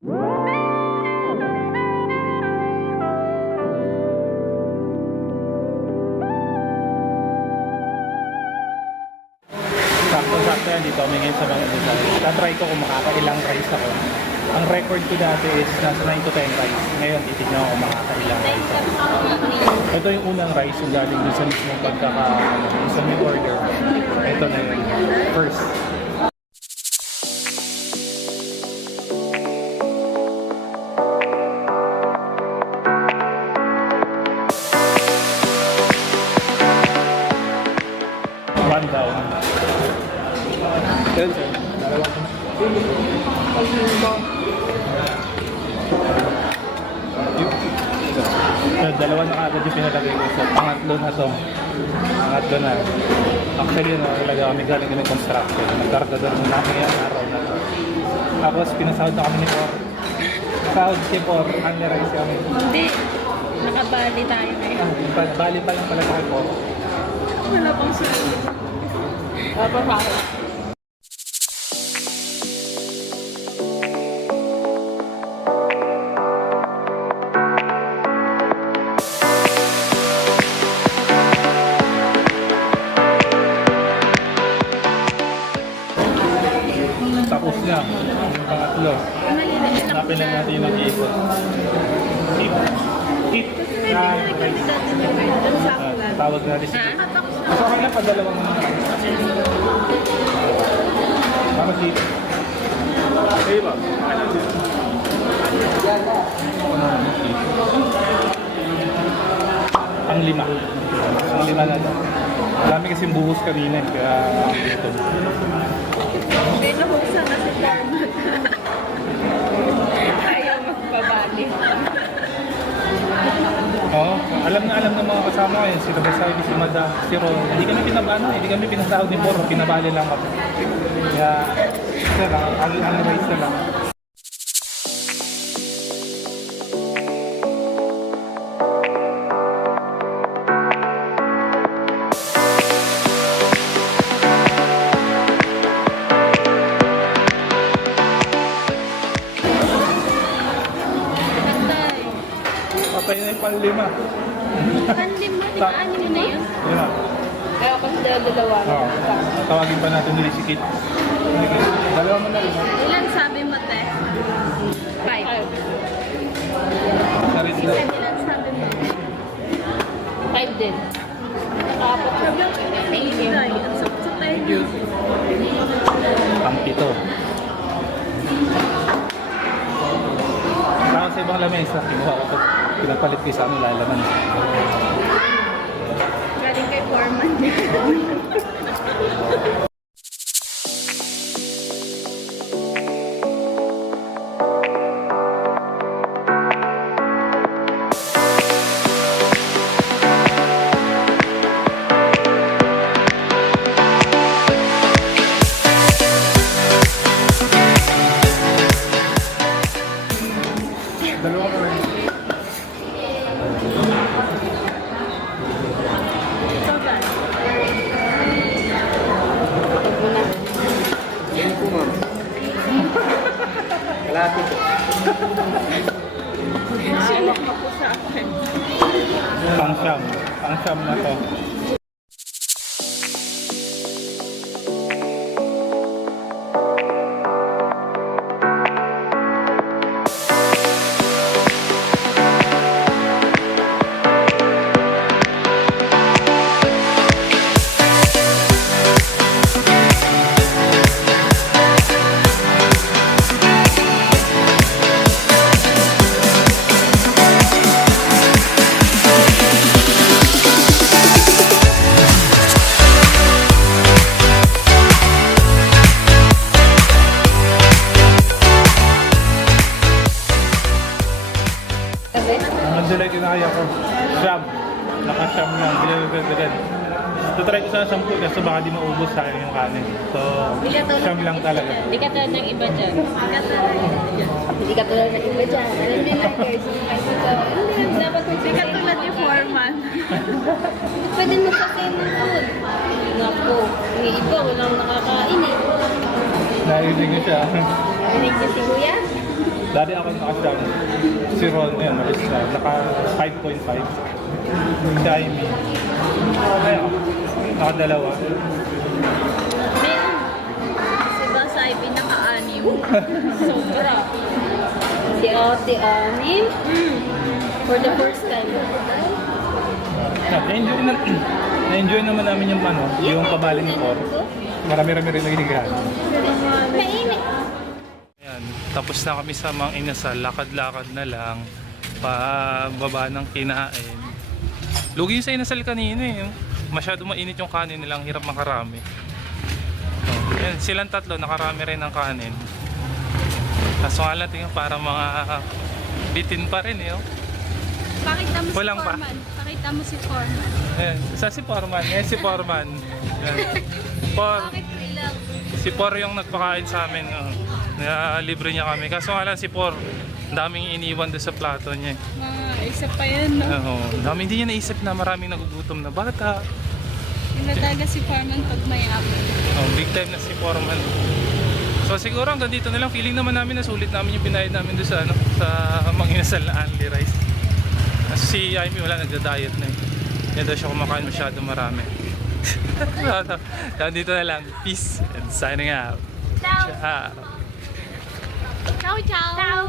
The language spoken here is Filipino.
Sakto-sakto yan, dito kami ngayon sa mga Rizal. Tatry ko kung makakailang rice ako. Ang record ko dati is nasa 9 to 10 rice. Ngayon, titignan ko kung makakailang rice ako. Ito yung unang rice yung galing dun sa mismong sa new order. Ito na yun. First. One down. Yan sir. Dalawa na agad yung pinalagay ko. So, pangatlo na to. Pangatlo na. Actually, talaga kami galing kami construction. Nagkargador na kami yan araw na to. Tapos, pinasahod na kami ni Por. Sahod si Por. Unrealized kami. Hindi. Nakabali tayo ngayon. Bali pa lang pala tayo Por. Wala pang sahod. Wala pang sahod. Tapos na. Yung pangatlo. Hanapin lang natin yung nag-iipon. Eat. Tawag natin si so, okay lang pa dalawang tama si okay ba? Ang lima na daw. Marami kasing buhos kanina kaya dito. Hindi na buksan na si Tarmac. Ayaw magpabali. Oo, alam ng mga kasama ko yun, si Basay, si Mada, si Ron. Hindi kami pinasahod ni Boro, pinabali lang kami. Kaya, sir, ang rice na lang. Patay na yung panlima. Panlima, di ba? Anim na yun? Lima. Ayaw kasi dalawa. Oo. Tawagin pa natin nila si Kit. Dalawa mo na lima. Ilan sabi mo, te? 5. Sarit na. Ilan sabi mo? 5 din. Nakapat na. Thank you. Ang saksak tayo niyo. Ang pito. Saka sa ibang lamesa, kinuha ko ito. Pinapalit ko sa ano lalaman. Galing kay Foreman. Dalawa ko rin. Total. Yan po ma'am. Kalati po. Silok na po sa akin. Pang-siyam. Pang-siyam na to. Sila yung kinakaya ko. Siyam. Naka-siyam lang. Bilan. Tutry ko sana 10 kasi baka di maubos sayang yung kanin. So, siyam lang talaga. Hindi ka tulad ng iba dyan. Hindi ka tulad ng iba dyan. Alam nila guys. Dapat hindi ka tulad ni Foreman. Pwede mo sa same food. Naku. Yung iba walang nakakain eh. Narinig niyo siya. Narinig niyo si Kuya? Dati ako naka-siyam. Si Ron, yun, naka 5.5. Si Amy. Ay ako, naka-2. Meron. Si Boss Ivy naka-anim. Sobra. Si Ate anim. For the first time. Na-enjoy naman namin yung yung pabali ni Cor. Marami-rami rin nagigihan. Mainit. Ayan, tapos na kami sa mga inasal, lakad-lakad na lang, pababa ng kinain. Lugi yung sa inasal kanina eh. Masyado mainit yung kanin nilang, hirap makarami. So, ayan, silang tatlo, nakarami rin ng kanin. Kaso nga lang, tingnan, para mga bitin pa rin eh. Oh. Pakita mo Walang si pa. Foreman. Pakita mo si Foreman. Ayan, isa si Foreman, ayan si Foreman. Ayan. Bakit lang? Si Por yung nagpakain sa amin. Libre niya kami. Kaso nga lang si Por, daming iniwan doon sa plato niya. Isa pa yan, no? Dami hindi niya naisip na maraming nagugutom na bata. Hindi talaga si Foreman pag may apple. Big time na si Foreman. So siguro hanggang dito na lang. Feeling naman namin na sulit namin yung binayad namin doon sa, sa manginasal na Anli Rice. Kasi si Amy wala, nagda-diet na eh. Yan daw siya kumakain masyado marami. So, dito na lang. Peace and signing out. Ciao! Ciao! Ciao, ciao! Ciao!